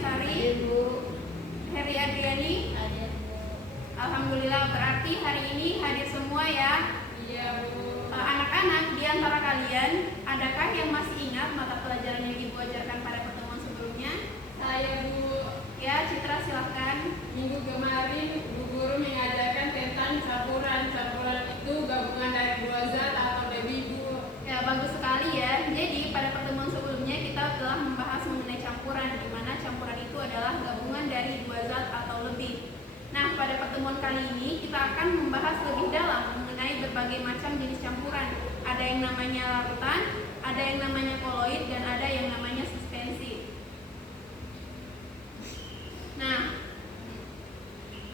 Sari. Ibu. Heri Adriani. Hadir, Bu. Alhamdulillah, berarti hari ini hadir semua ya. Iya, Bu. Anak-anak di antara kalian, adakah yang masih ingat mata pelajaran yang Ibu ajarkan pada pertemuan sebelumnya? Saya, Bu. Ya, Citra silahkan. Minggu kemarin Bu Guru mengajarkan tentang campuran. Campuran itu gabungan dari dua zat atau lebih, Bu. Ya, bagus sekali ya. Jadi pada pertemuan sebelumnya kita telah membahas mengenai campuran, di mana campuran itu adalah gabungan dari dua zat atau lebih. Nah, pada pertemuan kali ini kita akan membahas lebih dalam mengenai berbagai macam jenis campuran. Ada yang namanya larutan, ada yang namanya koloid, dan ada yang namanya suspensi. Nah,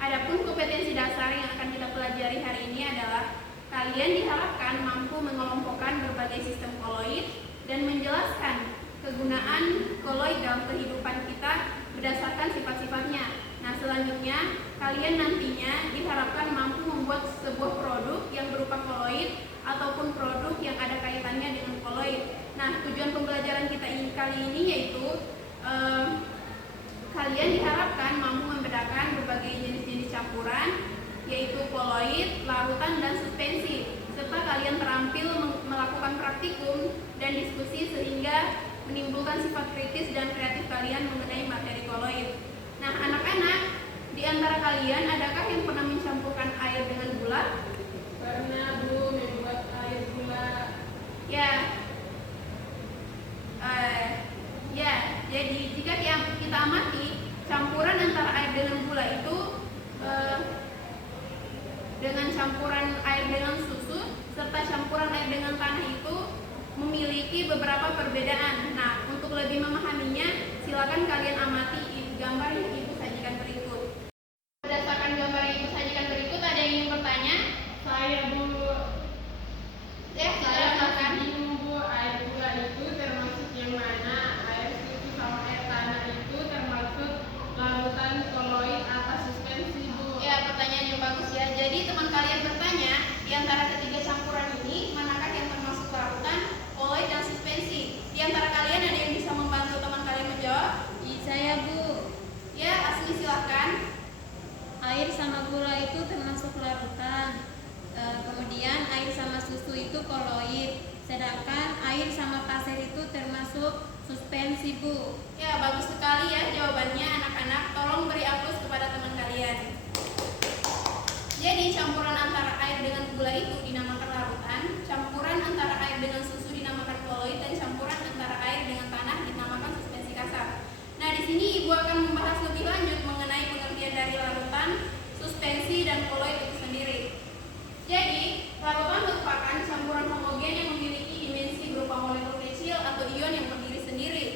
adapun kompetensi dasar yang akan kita pelajari hari ini adalah kalian diharapkan mampu mengelompokkan berbagai sistem koloid dan menjelaskan kegunaan koloid dalam kehidupan kita berdasarkan sifat-sifatnya. Nah, selanjutnya kalian nantinya diharapkan mampu membuat sebuah produk yang berupa koloid ataupun produk yang ada kaitannya dengan koloid. Nah, tujuan pembelajaran kita kali ini yaitu kalian diharapkan mampu membedakan berbagai jenis-jenis campuran, yaitu koloid, larutan, dan suspensi, serta kalian terampil melakukan praktikum dan diskusi sehingga menimbulkan sifat kritis dan kreatif kalian mengenai materi koloid. Nah, anak-anak, di antara kalian adakah yang pernah mencampurkan air dengan gula? Pernah, Bu, membuat air gula. Jadi jika kita amati campuran antara air dengan gula itu dengan campuran air dengan susu serta campuran air dengan tanah itu memiliki beberapa perbedaan. Nah, untuk lebih memahaminya, silakan kalian amati gambar yang Ibu sajikan berikut. Berdasarkan gambar yang Ibu sajikan berikut, ada yang ingin bertanya? Saya, Bu. Ya, Saya silakan. bingung, Bu. Air gula itu termasuk yang mana? Air susu sama air tanah itu termasuk larutan, koloid, atau suspensi, Bu? Ya, pertanyaan yang bagus ya. Jadi teman kalian bertanya, di antara ketiga campuran ini, manakah yang termasuk larutan, koloid, dan suspensi? Di antara kalian ada yang bisa membantu teman kalian menjawab? Saya, Bu. Ya, Asli silahkan. Air sama gula itu termasuk larutan. Kemudian air sama susu itu koloid. Sedangkan air sama pasir itu termasuk suspensi, Bu. Ya, bagus sekali ya jawabannya anak-anak. Tolong beri aplaus kepada teman kalian. Jadi campuran antara air dengan gula itu dinamakan larutan, campuran antara air dengan susu dinamakan koloid, dan campuran antara air dengan tanah dinamakan suspensi kasar. Nah, di sini Ibu akan membahas lebih lanjut mengenai pengertian dari larutan, suspensi, dan koloid itu sendiri. Jadi, larutan merupakan campuran homogen yang memiliki dimensi berupa molekul kecil atau ion yang berdiri sendiri.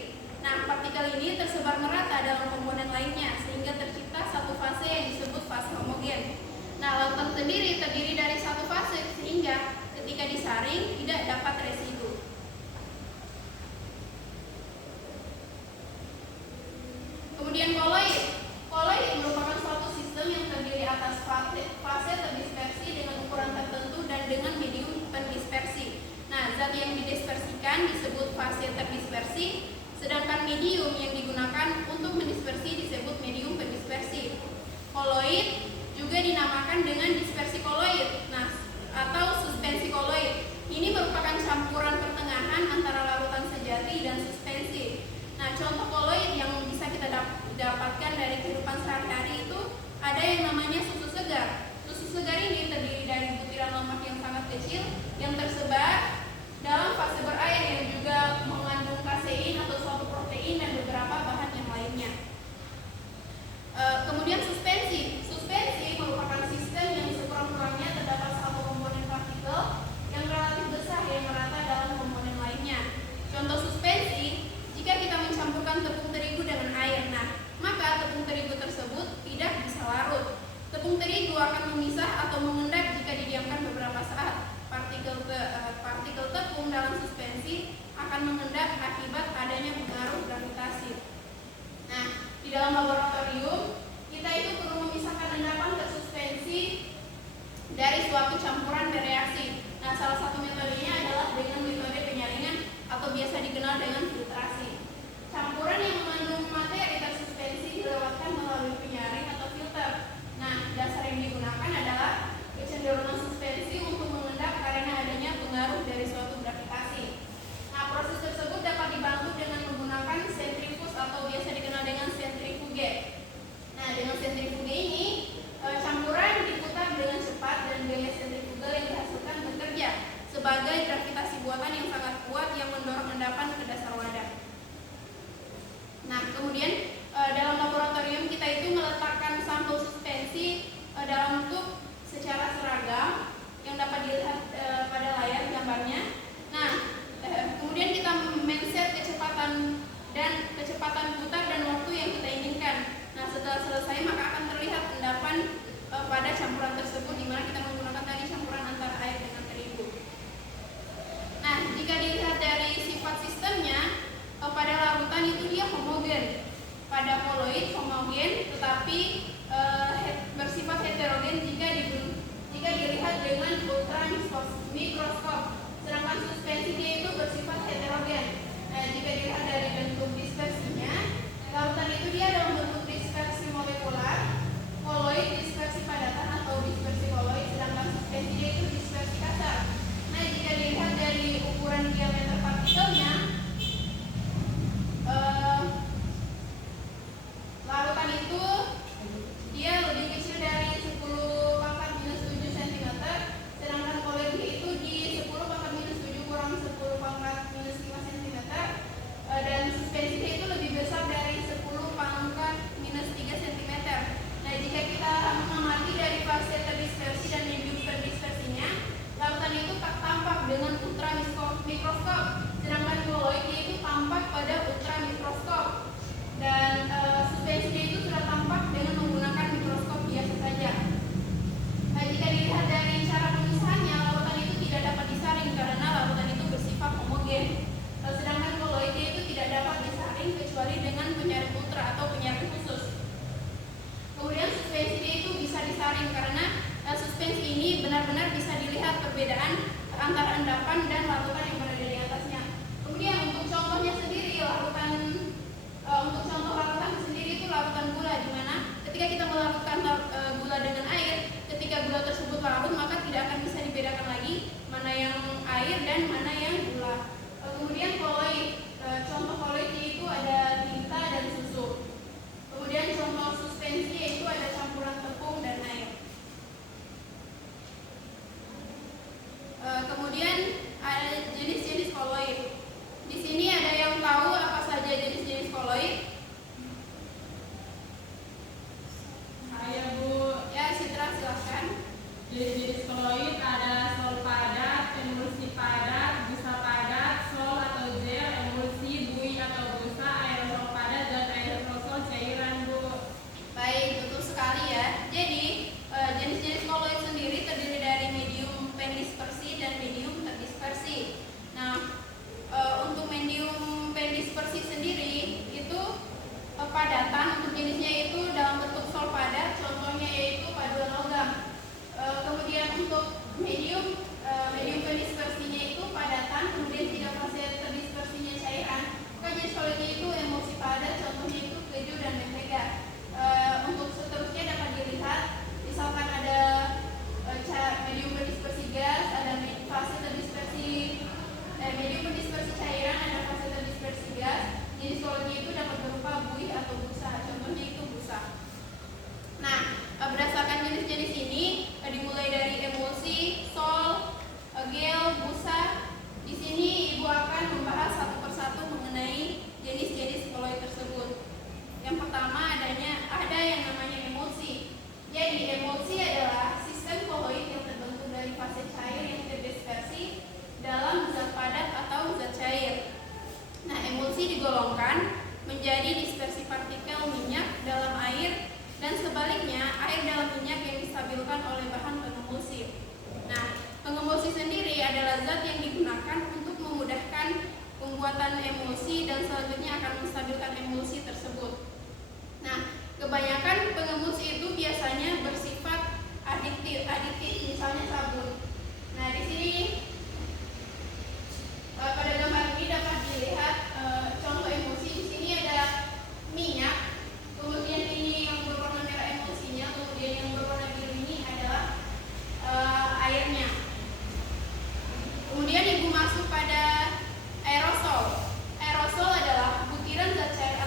Nah, partikel ini tersebar merata dalam komponen lainnya sehingga tercipta satu fase yang disebut fase homogen. Nah, larutan sendiri terdiri dari satu fase sehingga ketika disaring tidak dapat residu. Kemudian koloid. Koloid merupakan suatu sistem yang terdiri atas fase terdispersi dengan ukuran tertentu dan dengan medium pendispersi. Nah, zat yang didispersikan disebut fase terdispersi, sedangkan medium yang digunakan untuk mendispersi disebut medium pendispersi. Koloid juga dinamakan dengan dispersi koloid, atau suspensi koloid. Ini merupakan campuran pertengahan antara larutan sejati dan suspensi. Nah, contoh koloid yang bisa kita dapatkan dari kehidupan sehari-hari itu ada yang namanya susu segar. Susu segar ini terdiri dari butiran lemak yang sangat kecil yang tersebar dalam fase berair yang juga mengandung kasein atau suatu protein dan beberapa bahan yang lainnya. Kemudian suspensi. Suspensi merupakan sistem yang sekurang-kurangnya terdapat satu komponen partikel yang relatif besar yang merata dalam komponen lainnya. Contoh suspensi, jika kita mencampurkan tepung terigu dengan air, maka tepung terigu tersebut tidak bisa larut. Tepung terigu akan memisah atau mengendap jika didiamkan beberapa saat. Partikel tepung dalam suspensi akan mengendap akibat adanya pengaruh gravitasi. Nah, di dalam laboratorium kita itu perlu memisahkan endapan ke suspensi dari suatu campuran bereaksi. Nah, salah satu metodenya adalah dengan metode penyaringan atau biasa dikenal dengan filtrasi. Campuran yang mengandung materi tersuspensi kemudian dalam laboratorium kita itu meletakkan sampel suspensi dalam tub secara seragam yang dapat dilihat pada layar gambarnya. Nah, kemudian kita men-set kecepatan putar dan waktu yang kita inginkan. Nah, setelah selesai maka akan terlihat endapan pada campuran tersebut, di mana kita menggunakan tadi campuran antara air dengan terigu. Nah, jika dilihat dari sifat sistemnya, pada larutan itu dia homogen, pada koloid homogen, tetapi bersifat heterogen jika dilihat dengan ultramikroskop. Sedangkan suspensi dia itu bersifat heterogen. Nah, jika dilihat dari bentuk dispersinya, larutan itu dia dalam bentuk dispersi molekular, koloid dispersi padatan atau dispersi koloid, sedangkan suspensi dia itu dispersi kasar. Nah, jika dilihat dari ukuran diameter partikelnya, larutan itu dia lebih kecil dari 10 pangkat minus 7 cm, sedangkan koloid itu di 10 pangkat minus 7 kurang 10 pangkat minus 5 cm, dan suspensi itu lebih besar dari 10 pangkat minus 3 cm. Nah, jika kita mengamati dari fase terdispersi dan medium terdispersinya, larutan itu tak tampak dengan ultramikroskop, sedangkan koloid itu tampak pada ultramikroskop, dan suspensi itu sudah tampak dengan menggunakan mikroskop biasa saja. Nah, jika dilihat dari cara pemisahannya, larutan itu tidak dapat disaring karena larutan itu bersifat homogen, sedangkan koloid itu tidak dapat disaring kecuali dengan penyaring ultra atau penyaring khusus. Kemudian suspensi itu bisa disaring karena suspensi ini benar-benar bisa dilihat perbedaan antara endapan dan larutan yang berada di atasnya. Kemudian untuk contohnya sendiri, untuk contoh larutan sendiri itu larutan gula, di mana ketika kita melarutkan gula dengan air, ketika gula tersebut larut maka tidak akan bisa dibedakan lagi mana yang air dan mana yang gula. Kemudian koloid, contoh koloid itu ada tinta dan susu. Kemudian contoh suspensi yaitu ada campuran tepung dan air. Kemudian ada jenis-jenis koloid. Di sini ada yang tahu apa saja jenis-jenis koloid? Saya Bu. Ya, Citra silahkan. Jenis-jenis koloid ada sol padat, emulsi padat, busa padat, sol atau gel, emulsi, buih atau busa, aerosol padat, dan aerosol cairan Bu. Baik, betul sekali ya. Jadi jenis-jenis koloid sendiri terdiri dari medium pendispersi dan medium terdispersi. Nah, untuk medium pendispersi sendiri itu padatan, untuk jenisnya itu dalam bentuk sol padat, contohnya yaitu paduan logam. Kemudian untuk medium pendispersinya itu padatan, kemudian jika fase terdispersinya cairan, maka jenis koloidnya itu emulsi padat, contohnya itu keju dan mentega. Untuk seterusnya dapat dilihat, misalkan ada medium berdispersi gas, ada fase terdispersi medium berdispersi cairan, ada fase terdispersi gas. Jenis koloidnya itu dapat berupa buih atau busa, contohnya itu busa. Nah, berdasarkan jenis-jenis ini dimulai dari emulsi, sol, gel, busa. Di sini Ibu akan membahas satu persatu mengenai jenis-jenis koloid tersebut. Yang pertama ada yang namanya emulsi. Jadi emulsi adalah sistem koloid yang terbentuk dari fase cair yang terdispersi dalam zat padat atau zat cair. Nah, emulsi digolongkan menjadi dispersi partikel minyak dalam air dan sebaliknya air dalam minyak yang distabilkan oleh bahan pengemulsi. Nah, pengemulsi sendiri adalah zat yang digunakan untuk memudahkan pembuatan emulsi dan selanjutnya akan menstabilkan emulsi tersebut. Nah, kebanyakan pengemulsi itu biasanya bersifat aditif, misalnya sabun. Nah, di sini pada gambar ini dapat dilihat contoh emulsi. Di sini ada minyak, kemudian ini yang berwarna merah emulsinya, kemudian yang berwarna biru ini adalah airnya. Kemudian Ibu masuk pada aerosol. Aerosol adalah butiran zat cair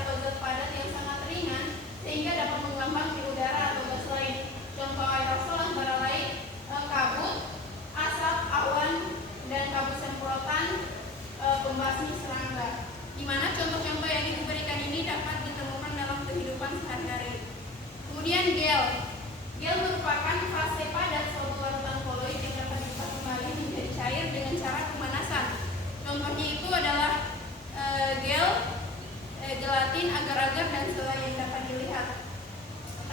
gelatin, agar-agar, dan sela yang dapat dilihat.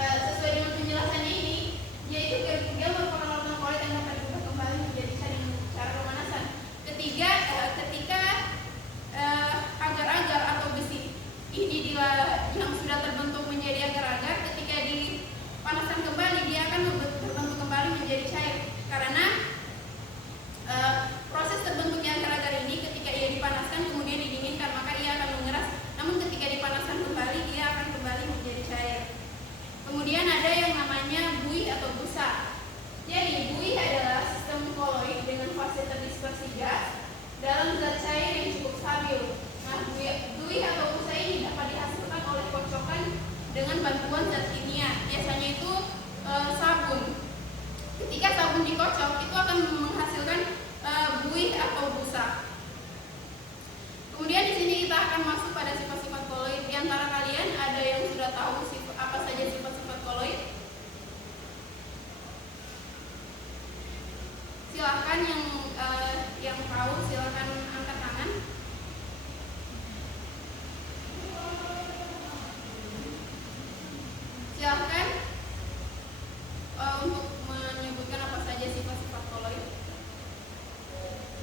Sesuai dengan penjelasannya ini, yaitu gel merupakan larutan koloid yang dapat diubah kembali menjadi cair dengan cara pemanasan. Ketika agar-agar atau besi ini yang sudah terbentuk menjadi agar-agar, ketika dipanaskan kembali dia akan berbentuk kembali menjadi cair. Karena proses terbentuknya agar-agar ini ketika ia dipanaskan kemudian didinginkan, maka ia akan mengeras. Namun ketika dipanaskan kembali ia akan kembali menjadi cair. Kemudian ada yang namanya buih atau busa. Jadi buih adalah sistem koloid dengan fase terdispersi gas dalam zat cair yang cukup stabil. Nah, buih atau busa ini dapat dihasilkan oleh kocokan dengan bantuan zat kimia. Biasanya itu sabun. Ketika sabun dikocok itu akan menghasilkan buih atau busa. Kemudian di sini kita akan masuk pada sifat-sifat koloid. Di antara kalian ada yang sudah tahu apa saja sifat-sifat koloid? Silahkan yang tahu silahkan angkat tangan. Silahkan untuk menyebutkan apa saja sifat-sifat koloid.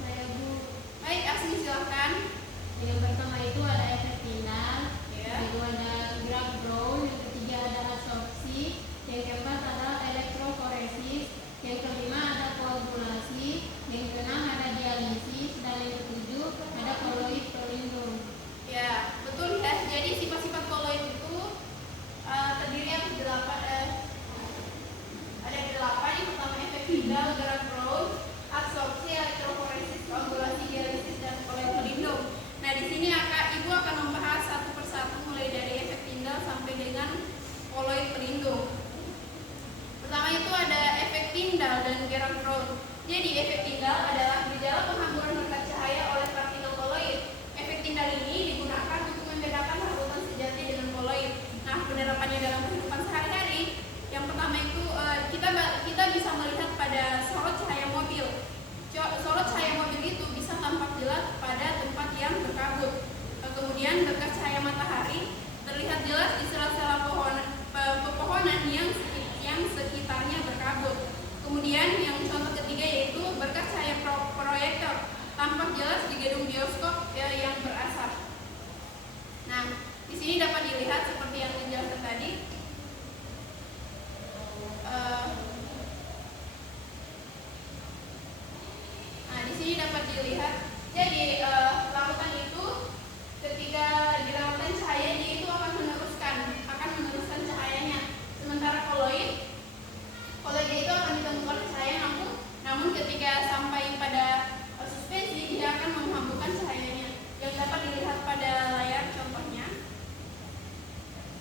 Saya Bu. Baik, Asmi silahkan. Yang pertama itu ada efek Tyndall, Ya. yang kedua ada Graf Brown, yang ketiga ada absorpsi, yang keempat ada elektroforesis, yang kelima ada koagulasi, yang keenam ada dialisis, dan yang ketujuh ada koloid pelindung. Ya, betul ya. Jadi sifat-sifat koloid itu terdiri atas ada 8. Yang pertama efek Tyndall, Graf Brown, absorpsi, elektroforesis, koagulasi, dialisis, dan koloid pelindung. Nah, di sini Ibu akan membahas satu persatu mulai dari efek Tyndall sampai dengan koloid pelindung. Pertama itu ada efek Tyndall dan Graf Brown. Jadi efek Tyndall adalah gejala penghamburan berkat cahaya oleh partikel koloid. Efek Tyndall ini digunakan untuk membedakan larutan sejati dengan koloid. Nah, penerapannya dalam kehidupan sehari-hari, yang pertama itu kita bisa melihat pada sorot cahaya mobil. Sorot cahaya mobil itu bisa tampak jelas pada tempat yang berkabut. Kemudian berkat cahaya matahari terlihat jelas di sela-sela pepohonan yang sekitarnya berkabut. Kemudian yang contoh ketiga yaitu berkat cahaya proyektor tampak jelas di gedung bioskop yang berasap. Nah, di sini dapat dilihat seperti yang dijelaskan tadi. Nah, di sini dapat dilihat. Jadi larutan itu ketika dilakukan cahaya dia itu akan meneruskan cahayanya. Sementara koloid itu akan ditemukan cahaya namun ketika sampai pada suspensi dia akan menghamburkan cahayanya yang dapat dilihat pada layar contohnya.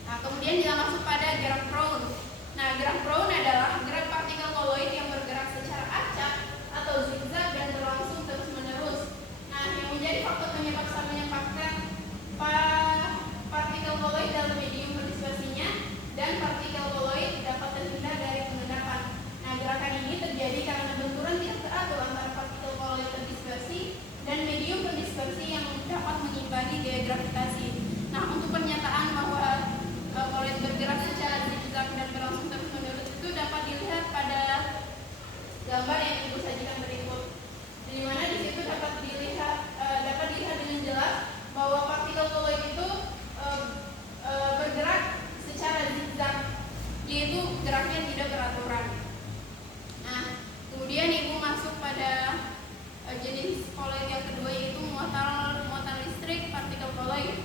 Nah, kemudian kita masuk pada Graf Brown. Nah, Graf Brown adalah gerak partikel koloid yang bergerak secara acak atau zigzag dan berlangsung terus-menerus. Nah, yang menjadi faktor penyebab menyebabkan partikel koloid dalam medium berdispersinya dan partikel koloid dapat terhindar dari pengendapan. Nah, gerakan ini terjadi karena benturan tidak teratur antara partikel koloid terdispersi dan medium berdispersi yang dapat mengimbangi gaya gravitasi. Nah, untuk pernyataan bahwa koloid bergerak secara zigzag dan berlangsung terus-menerus itu dapat dilihat pada gambar yang Ibu sajikan berikut. Di mana di situ dapat dilihat dengan jelas bahwa partikel koloid itu bergerak secara zigzag, yaitu geraknya tidak beraturan. Nah, kemudian Ibu masuk pada jenis koloid yang kedua yaitu muatan listrik partikel koloid.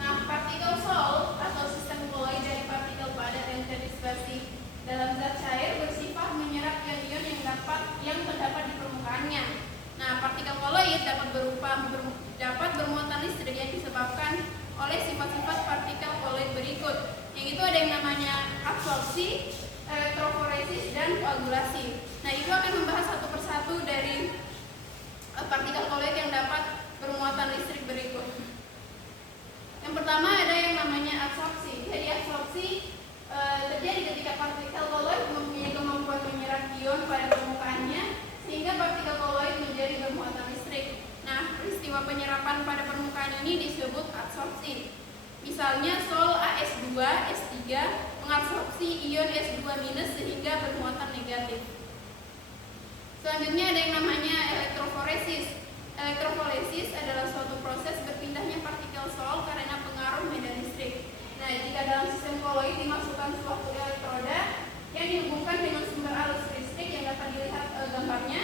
Nah, partikel Sol atau sistem koloid dari partikel padat yang terdispersi dalam zat cair bersifat menyerap ion-ion yang terdapat di permukaannya. Nah, partikel koloid dapat bermuatan listrik yang disebabkan oleh sifat-sifat partikel koloid berikut. Yang itu ada yang namanya absorpsi, elektroforesis, dan koagulasi. Nah, itu akan membahas satu persatu dari partikel koloid yang dapat bermuatan listrik berikut. Yang pertama ada yang namanya absorpsi. Jadi absorpsi terjadi ketika partikel koloid mempunyai kemampuan menyerap ion pada permukaannya sehingga partikel koloid menjadi bermuatan listrik. Nah, peristiwa penyerapan pada permukaan ini disebut absorpsi. Misalnya sol AS2, S3 mengabsorpsi ion S2- sehingga bermuatan negatif. Selanjutnya ada yang namanya elektroforesis. Elektroforesis adalah suatu proses berpindahnya partikel sol karena pengaruh medan listrik. Nah, jika dalam sistem koloid dimasukkan suatu elektroda yang dihubungkan dengan sumber arus listrik yang dapat dilihat gambarnya,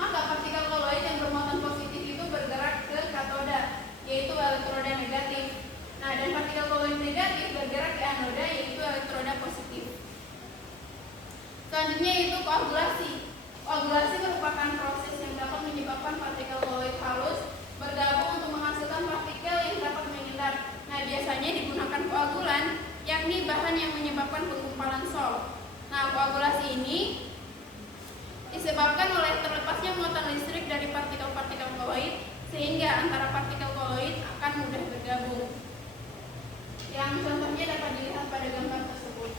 maka partikel koloid yang bermuatan positif itu bergerak ke katoda, yaitu elektroda negatif. Nah, dan partikel koloid negatif bergerak ke anoda, yaitu elektroda positif. Selanjutnya yaitu koagulasi. Koagulasi merupakan proses yang dapat menyebabkan partikel koloid halus bergabung untuk menghasilkan partikel yang dapat mengendap. Nah, biasanya digunakan koagulan, yakni bahan yang menyebabkan penggumpalan sol. Nah, koagulasi ini disebabkan oleh terlepasnya muatan listrik dari partikel-partikel koloid, sehingga antara partikel koloid akan mudah bergabung. Yang contohnya dapat dilihat pada gambar tersebut.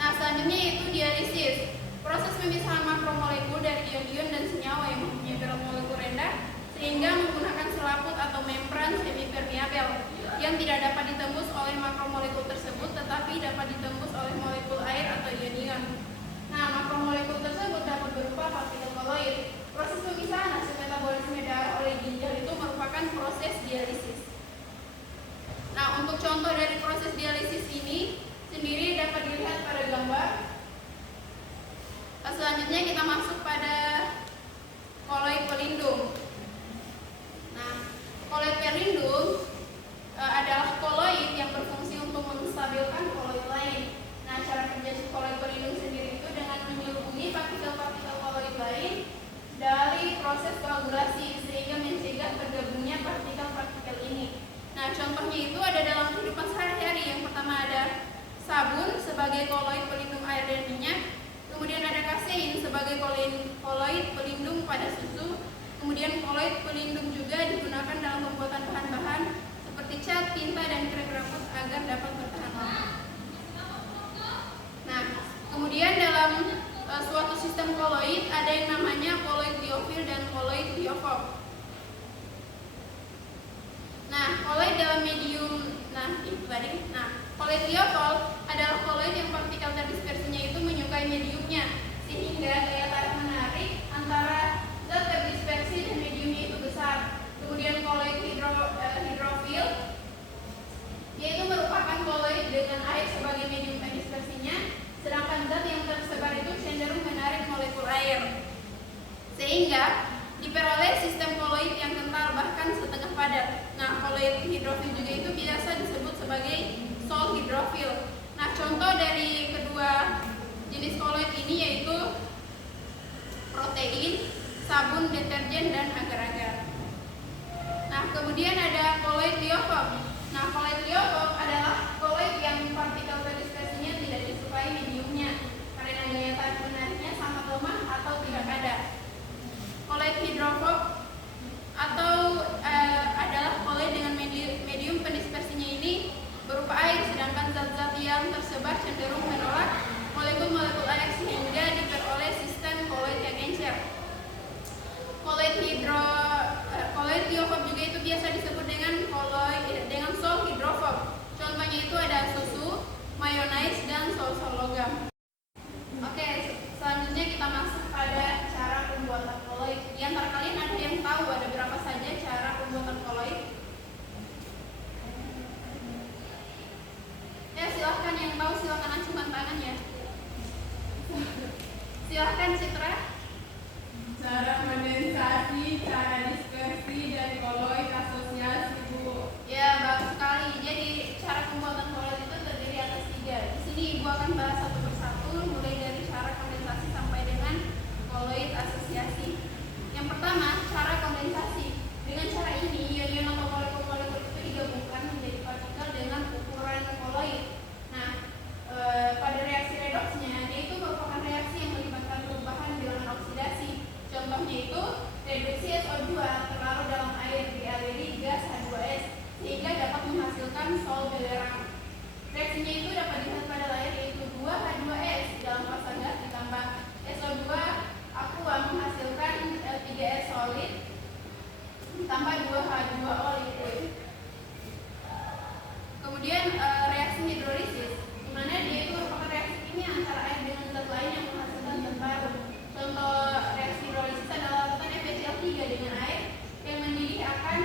Nah, selanjutnya yaitu dialisis. Proses pemisahan makromolekul dari ion-ion dan senyawa yang mempunyai berat molekul rendah sehingga menggunakan selaput atau membran semipermeabel yang tidak dapat ditembus oleh makromolekul tersebut tetapi dapat ditembus oleh molekul air atau ion-ion. Nah, makromolekul tersebut dapat berupa partikel koloid. Proses pemisahan hasil metabolisme darah oleh ginjal itu merupakan proses dialisis. Nah, untuk contoh dari proses dialisis ini sendiri dapat dilihat pada gambar. Selanjutnya kita masuk pada koloid pelindung. Nah, koloid pelindung adalah koloid yang berfungsi untuk menstabilkan koloid lain. Nah, cara kerja koloid pelindung sendiri itu dengan menyelubungi partikel-partikel koloid lain dari proses koagulasi sehingga mencegah tergabungnya partikel-partikel ini. Nah, contohnya itu ada dalam kehidupan sehari-hari. Yang pertama ada sabun sebagai koloid pelindung air dan minyak. Kemudian ada kasein sebagai koloid pelindung pada susu. Kemudian koloid pelindung juga digunakan dalam pembuatan bahan-bahan seperti cat, tinta, dan krim rambut agar dapat bertahan lama. Nah, kemudian dalam suatu sistem koloid ada yang namanya koloid liofil dan koloid liofob. Nah, koloid dalam medium, koloid liofil adalah koloid yang partikel terdispersinya itu menyukai mediumnya, sehingga daya tarik menarik antara zat terdispersi dan mediumnya itu besar. Kemudian koloid hidrofil, yaitu merupakan koloid dengan air sebagai medium terdispersinya, sedangkan zat yang tersebar itu cenderung menarik molekul air, sehingga diperoleh sistem koloid yang kental bahkan setengah padat. Nah, koloid hidrofil juga itu biasa disebut sebagai sol hidrofil. Nah, contoh dari kedua jenis koloid ini yaitu protein, sabun, deterjen, dan agar-agar. Nah, kemudian ada koloid liofob. Nah, koloid liofob adalah koloid yang partikel terdispersinya tidak disukai mediumnya karena daya tarik menariknya sangat lemah atau tidak ada. Koloid hidrofob atau adalah koloid dengan medium pendispersinya ini berupa air, sedangkan zat-zat yang tersebar cenderung menolak molekul-molekul air sehingga diperoleh sistem koloid yang encer. Koloid liofob juga itu biasa disebut dengan sol hidrofob. Contohnya itu ada susu, mayonnaise, dan sol-sol logam. Oke, selanjutnya kita masuk pada cara pembuatan koloid. Di antara kalian ada yang tahu ada berapa saja cara pembuatan koloid? Ya, silahkan yang tahu silahkan acungkan tangan ya. Silahkan Citra. Cara kondensasi, cara dispersi, dan koloid asosiasi, Bu. Ya, bagus sekali. Jadi cara pembuatan koloid itu terdiri atas 3. Di sini Ibu akan bahas satu persatu, mulai dari cara kondensasi sampai dengan koloid asosiasi. Yang pertama, cara kondensasi. Dengan cara ini, ion-ion atau molekul-molekul itu digabungkan menjadi partikel dengan ukuran koloid. Nah, pada reaksi redoksnya, yaitu merupakan reaksi yang melibatkan perubahan bilangan oksidasi. Contohnya itu reduksi SO2 terlarut dalam air dialiri gas H2S sehingga dapat menghasilkan sol belerang. Reaksinya itu dapat dilihat pada layar, yaitu 2H2S dalam fasa gas ditambah SO2 aqua menghasilkan 3S sol baru. Contoh reaksi hidrolisis adalah larutan FeCl3 dengan air yang mendidih akan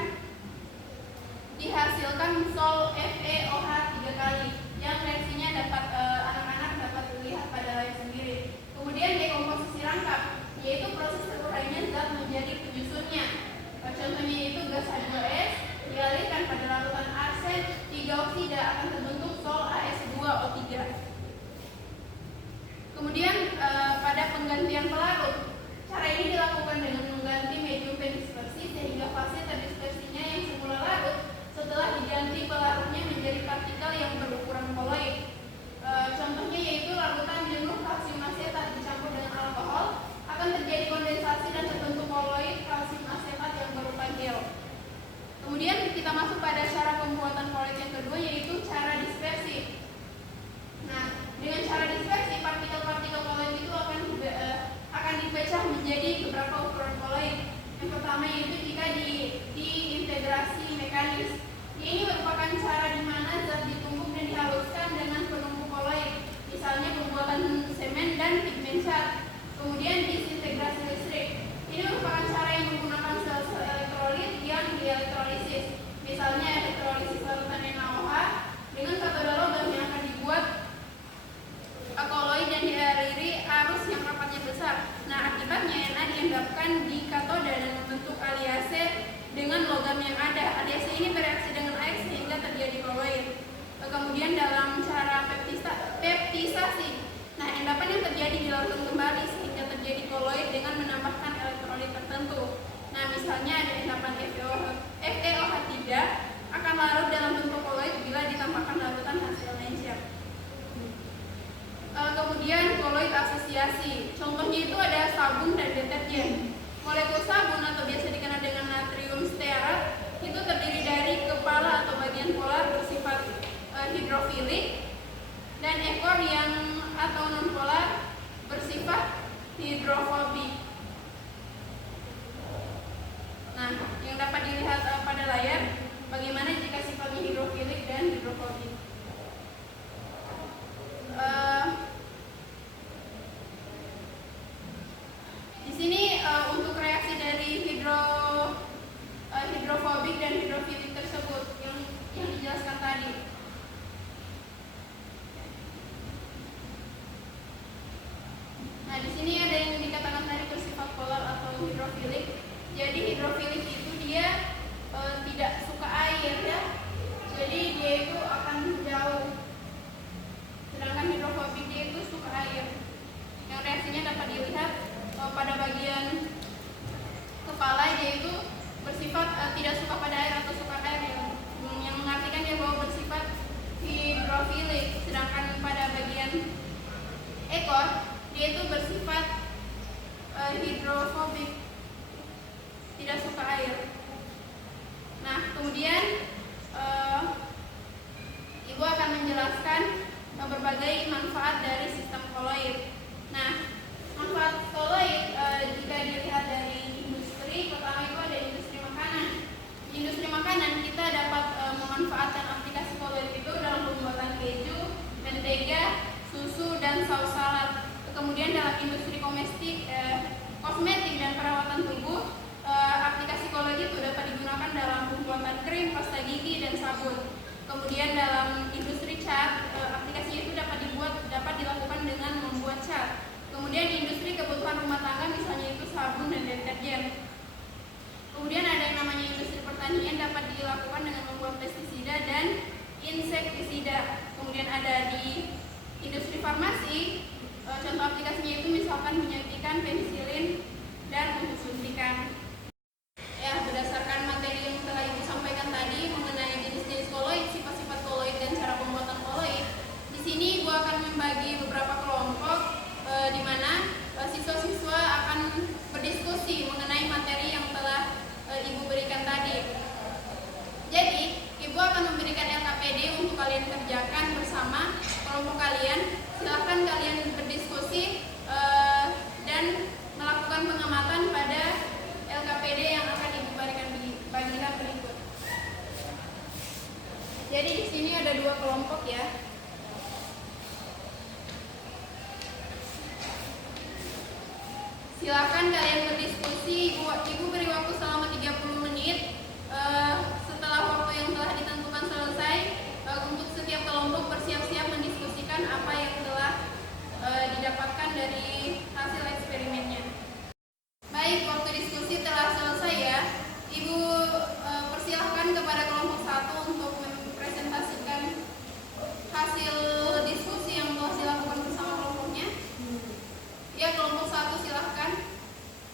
dihasilkan sol FeOH 3 kali, yang reaksinya dapat anak-anak dapat dilihat pada layar sendiri. Kemudian dekomposisi rangkap, yaitu proses terurainya zat menjadi penyusunnya. Contohnya itu gas H2S dialirkan pada larutan arsen 3 oksida akan terbentuk sol AS2O3. Kemudian pada penggantian pelarut, cara ini dilakukan dengan mengganti medium pendispersi sehingga fase terdispersinya yang semula larut setelah diganti pelarutnya menjadi partikel yang berukuran koloid. Contohnya yaitu larutan jenuh kalsium asetat dicampur dengan alkohol akan terjadi kondensasi dan terbentuk koloid kalsium asetat yang berupa gel. Kemudian kita masuk pada cara pembuatan koloid yang kedua, yaitu cara dispersi. Nah, dengan cara dispersi, partikel-partikel koloid itu akan dipecah menjadi beberapa ukuran koloid. Yang pertama yaitu jika diintegrasi mekanis. Ini merupakan cara di mana zat ditumbuk dan dihaluskan dengan penumbuk koloid, misalnya pembuatan semen dan pigmen cat. Kemudian disintegrasi listrik. Ini merupakan cara yang menggunakan sel-sel elektrolit yang dielektrolisis, misalnya elektrolisis larutan NaOH dengan katoda logam yang akan dibuat koloid dan dialiri arus yang rapatnya besar. Nah, akibatnya Na diendapkan di katoda dan membentuk aliase dengan logam yang ada. Aliase ini bereaksi dengan air sehingga terjadi koloid. Kemudian dalam cara peptisasi, nah endapan yang terjadi dilakukan kembali sehingga terjadi koloid dengan menambahkan elektrolit tertentu. Nah, misalnya ada endapan FeOH3 akan larut dalam bentuk koloid bila ditambahkan larutan hasil encer. Kemudian koloid asosiasi, contohnya itu ada sabun dan deterjen. Molekul sabun atau biasa dikenal dengan natrium stearat itu terdiri dari kepala atau bagian polar bersifat hidrofilik dan ekor yang atau nonpolar bersifat hidrofobik. Nah, yang dapat dilihat pada layar bagaimana jika sifatnya hidrofilik dan hidrofobik. Di sini untuk reaksi dari hidrofobik dan hidrofilik tersebut yang dijelaskan tadi. Nah, di sini ada yang dikatakan tadi bersifat polar atau hidrofilik. Jadi hidrofilik itu dia tidak suka air ya. Jadi dia itu akan jauh. Sedangkan hidrofobik dia itu suka air. Yang reaksinya dapat dilihat pada bagian kepala, yaitu bersifat tidak suka pada air atau suka air, yang mengartikan dia bahwa bersifat hidrofilik. Sedangkan pada bagian ekor dia itu bersifat hidrofobik, tidak suka air. Nah, kemudian Ibu akan menjelaskan berbagai manfaat dari sistem koloid. Nah, manfaat koloid jika dilihat dari industri, pertama itu ada industri makanan. Di industri makanan kita dapat memanfaatkan aplikasi koloid itu dalam pembuatan keju, mentega, susu, dan saus salad. Kemudian dalam industri kosmetik dan perawatan tubuh, aplikasi koloid itu dapat digunakan dalam pembuatan krim, pasta gigi, dan sabun. Kemudian dalam industri cat, aplikasi itu dapat dilakukan dengan membuat cat. Kemudian di industri kebutuhan rumah tangga, misalnya itu sabun dan deterjen. Kemudian ada yang namanya industri pertanian, dapat dilakukan dengan membuat pestisida dan insektisida. Kemudian ada di industri farmasi, contoh aplikasinya itu misalkan menyuntikan penisilin dan untuk suntikan. Ya, berdasarkan materi yang telah Ibu sampaikan tadi mengenai jenis-jenis koloid, sifat-sifat koloid, dan cara pembuatan koloid, di sini Ibu akan membagi beberapa kelompok di mana siswa-siswa akan berdiskusi mengenai materi yang telah Ibu berikan tadi. Jadi, Ibu akan memberikan LKPD untuk kalian kerjakan bersama kelompok kalian. Silahkan kalian berdiskusi dan melakukan pengamatan pada LKPD yang akan Ibu bagikan berikut. Jadi di sini ada dua kelompok ya. Silakan kalian berdiskusi. Ibu beri waktu selama 30 menit. Setelah waktu yang telah ditentukan selesai, untuk setiap kelompok bersiap-siap mendiskusikan apa yang telah didapatkan dari hasil eksperimennya. Baik, waktu diskusi telah selesai ya. Ibu persilahkan kepada kelompok 1 untuk mempresentasikan hasil diskusi yang telah dilakukan bersama kelompoknya. Ya, kelompok 1 silahkan.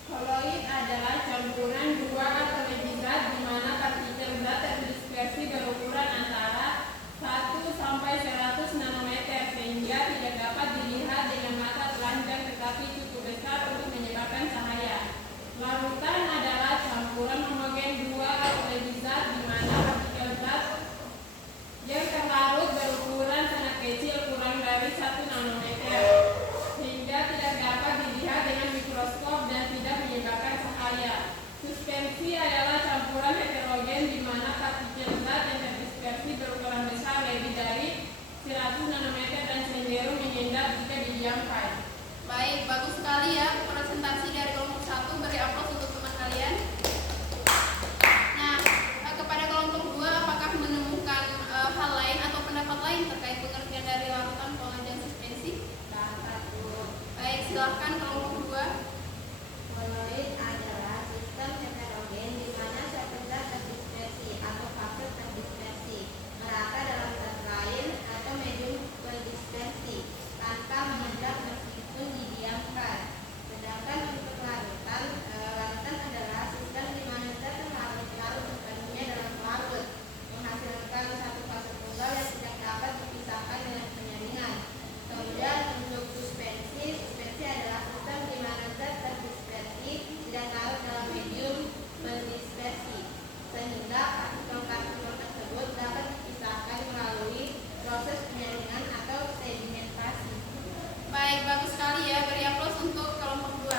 Koloid adalah campuran dua atau lebih zat di mana partikel zat terdispersi berukuran antara 1 sampai 100 nanometer sehingga tidak dapat dilihat dengan mata telanjang tetapi cukup besar untuk menyebabkan cahaya. Larutan adalah campuran homogen dua atau lebih zat di mana partikel zat yang terlarut berukuran sangat kecil kurang dari 1 nanometer sehingga tidak dapat dilihat dengan mikroskop dan tidak menyebabkan cahaya. Suspensi adalah campuran heterogen di mana partikel zat yang terdispersi berukuran besar lebih dari 100 nanometer dan cenderung mengendap jika didiamkan. Baik, bagus sekali ya presentasi dari kelompok 1. Beri aplaus untuk teman kalian. Nah, kepada kelompok 2, apakah menemukan hal lain atau pendapat lain terkait pengertian dari larutan, koloid, dan suspensi? Baik, silahkan kelompok 2. Koloid adalah sistem heterogen di mana suatu zat terdispersi atau fase terdispersi merata dalam zat lain atau medium berdispersi tanpa mengendap meskipun didiamkan. Sedangkan untuk larutan, larutan adalah sistem di mana zat terlarut sepenuhnya dalam larut menghasilkan satu fase tunggal yang tidak dapat dipisahkan dengan penyaringan. Kemudian untuk suspensi adalah sistem di mana zat terdispersi tidak larut dalam medium berdispersi sehingga partikel-partikel tersebut dapat dipisahkan melalui proses penyaringan atau sedimentasi. Baik, bagus sekali ya. Beri aplaus untuk kelompok 2.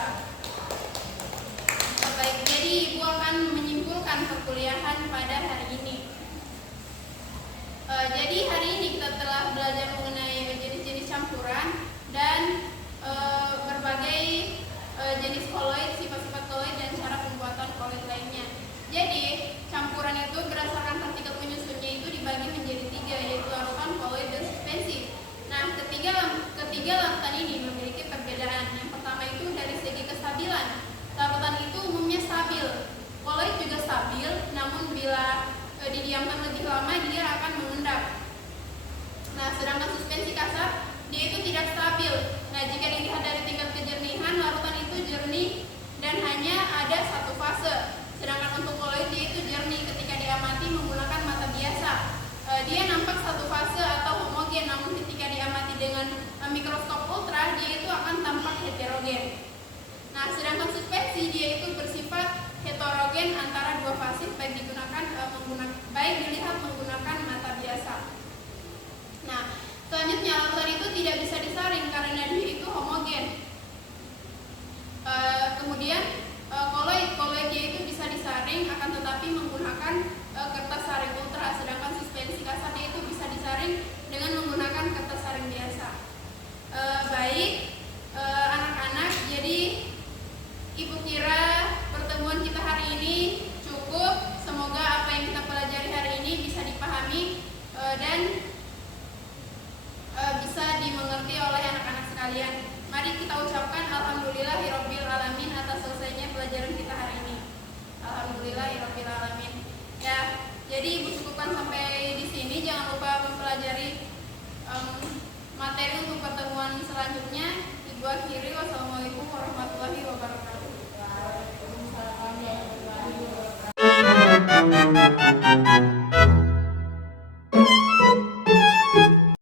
Baik, jadi Ibu akan menyimpulkan perkuliahan pada hari ini. Jadi hari ini kita telah belajar mengenai jenis-jenis campuran dan berbagai jenis koloid, sifat-sifat koloid, dan cara pembuatan koloid lainnya. Jadi campuran itu berdasarkan partikel penyusunnya itu dibagi menjadi 3, yaitu larutan, koloid, dan suspensi. Nah, ketiga larutan ini memiliki perbedaan. Yang pertama itu dari segi kestabilan. Larutan itu umumnya stabil. Koloid juga stabil, namun bila didiamkan lebih lama dia akan mengendap. Nah, sedangkan suspensi kasar dia itu tidak stabil. Nah, jika dilihat dari tingkat kejernihan, larutan itu jernih dan hanya ada satu fase. Sedangkan untuk koloid dia itu jernih ketika diamati menggunakan mata biasa. Dia nampak satu fase atau homogen, namun ketika diamati dengan mikroskop ultra dia itu akan tampak heterogen. Nah, sedangkan suspensi dia itu bersifat heterogen antara dua fase baik dilihat menggunakan mata biasa. Nah, selanjutnya larutan itu tidak bisa disaring karena dia itu homogen. Kemudian koloid dia itu bisa disaring akan tetapi menggunakan kertas saring ultra, sedangkan suspensi kasar dia itu bisa disaring dengan menggunakan kertas saring biasa. Baik, anak-anak, jadi Ibu kira pertemuan kita hari ini cukup. Semoga apa yang kita pelajari hari ini bisa dipahami dan bisa dimengerti oleh anak-anak sekalian. Mari kita ucapkan alhamdulillahirabbil alamin atas selesainya pelajaran kita hari ini. Alhamdulillahirabbil alamin. Ya, jadi Ibu cukupkan sampai di sini. Jangan lupa mempelajari materi untuk pertemuan selanjutnya. Ibu akhiri, wassalamualaikum warahmatullahi wabarakatuh.